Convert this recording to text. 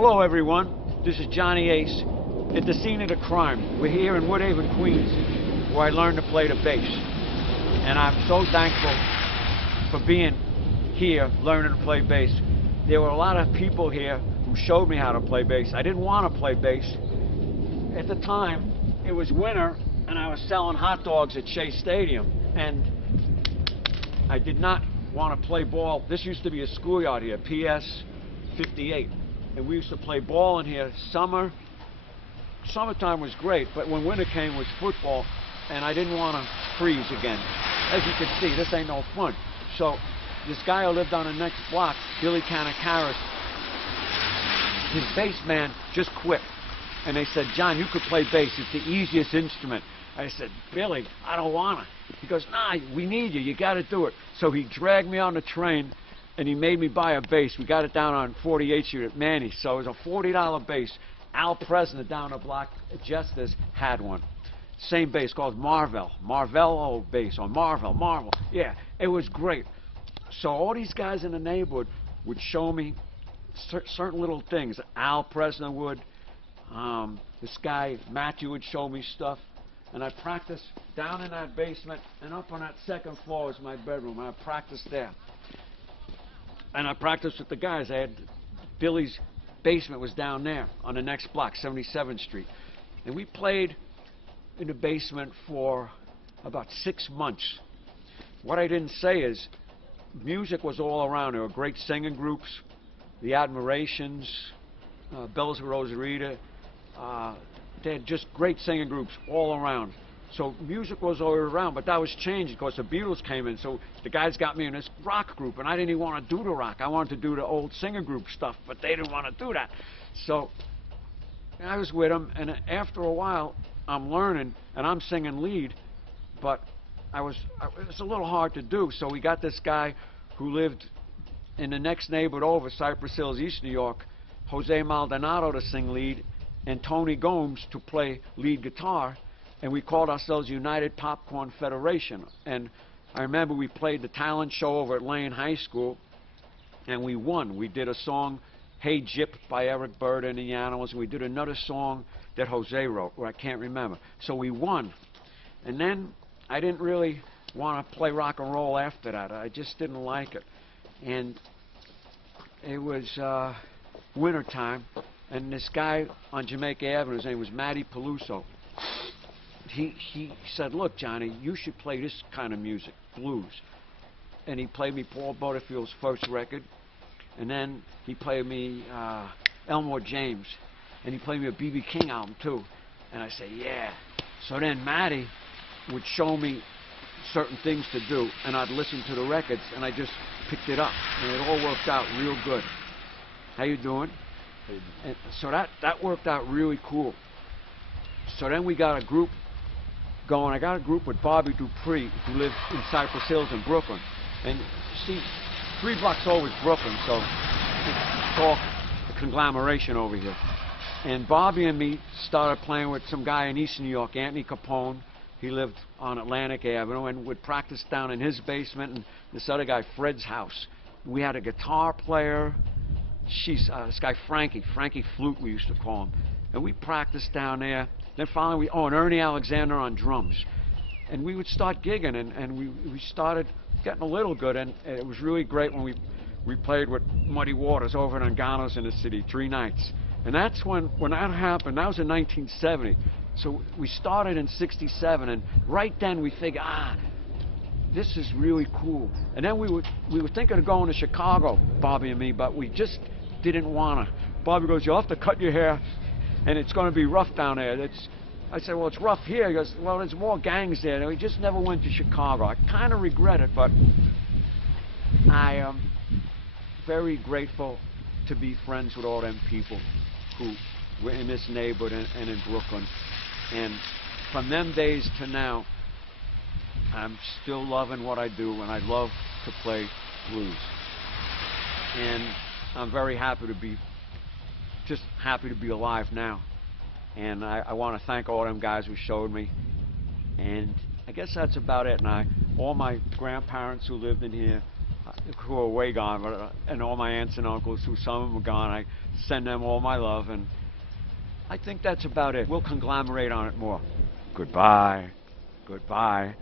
Hello everyone, this is Johnny Ace at the scene of the crime. We're here in Woodhaven, Queens, where I learned to play the bass. And I'm so thankful for being here learning to play bass. There were a lot of people here who showed me how to play bass. I didn't want to play bass. At the time, it was winter and I was selling hot dogs at Shea Stadium. And I did not want to play ball. This used to be a schoolyard here, PS 58. And we used to play ball in here. Summertime was great, but when winter came it was football, and I didn't want to freeze again. As you can see, this ain't no fun. So this guy who lived on the next block, Billy Canacaris, his bass man just quit. And they said, John, you could play bass. It's the easiest instrument. I said, Billy, I don't want to. He goes, nah, we need you. You got to do it. So he dragged me on the train, and he made me buy a bass. We got it down on 48th Street at Manny's. So it was a $40 bass. Al President down the block at Justice had one. Same bass called Marvell bass, or Marvel. Yeah, it was great. So all these guys in the neighborhood would show me certain little things. Al President would. This guy, Matthew, would show me stuff. And I practiced down in that basement, and up on that second floor is my bedroom. And I practiced there. And I practiced with the guys. I had Billy's basement was down there on the next block, 77th Street. And we played in the basement for about 6 months. What I didn't say is music was all around. There were great singing groups, the Admirations, Bells of Rosarita. They had just great singing groups all around. So music was all around, but that was changed because the Beatles came in. So the guys got me in this rock group, and I didn't even want to do the rock. I wanted to do the old singer group stuff, but they didn't want to do that. So I was with them, and after a while, I'm learning, and I'm singing lead, but it was a little hard to do. So we got this guy who lived in the next neighborhood over, Cypress Hills, East New York, Jose Maldonado to sing lead, and Tony Gomes to play lead guitar. And we called ourselves United Popcorn Federation. And I remember we played the talent show over at Lane High School, and we won. We did a song, Hey Gyp, by Eric Burden and the Animals, and we did another song that Jose wrote, or I can't remember. So we won. And then I didn't really want to play rock and roll after that. I just didn't like it. And it was winter time, and this guy on Jamaica Avenue, his name was Matty Peluso, he said, look, Johnny, you should play this kind of music, blues. And he played me Paul Butterfield's first record. And then he played me Elmore James. And he played me a B.B. King album, too. And I said, yeah. So then Matty would show me certain things to do. And I'd listen to the records, and I just picked it up. And it all worked out real good. How you doing? And so that worked out really cool. So then we got a group going. I got a group with Bobby Dupree, who lived in Cypress Hills in Brooklyn. And see, 3 blocks over is Brooklyn, so it's all a conglomeration over here. And Bobby and me started playing with some guy in East New York, Anthony Capone. He lived on Atlantic Avenue, and would practice down in his basement, and this other guy, Fred's house. We had a guitar player. This guy Frankie Flute, we used to call him. And we practiced down there. Then finally, and Ernie Alexander on drums. And we would start gigging, and we started getting a little good, and it was really great when we played with Muddy Waters over at Angano's in the city, 3 nights. And that's when that happened. That was in 1970. So we started in 67, and right then we figured, this is really cool. And then we were thinking of going to Chicago, Bobby and me, but we just didn't want to. Bobby goes, you'll have to cut your hair, and it's going to be rough down there. I said, well, it's rough here. He goes, well, there's more gangs there. And we just never went to Chicago. I kind of regret it, but I am very grateful to be friends with all them people who were in this neighborhood and in Brooklyn. And from them days to now, I'm still loving what I do, and I love to play blues. And I'm very happy to be alive now. And I want to thank all them guys who showed me. And I guess that's about it. And all my grandparents who lived in here, who are way gone, but and all my aunts and uncles, who some of them are gone. I send them all my love, and I think that's about it. We'll conglomerate on it more. Goodbye. Goodbye.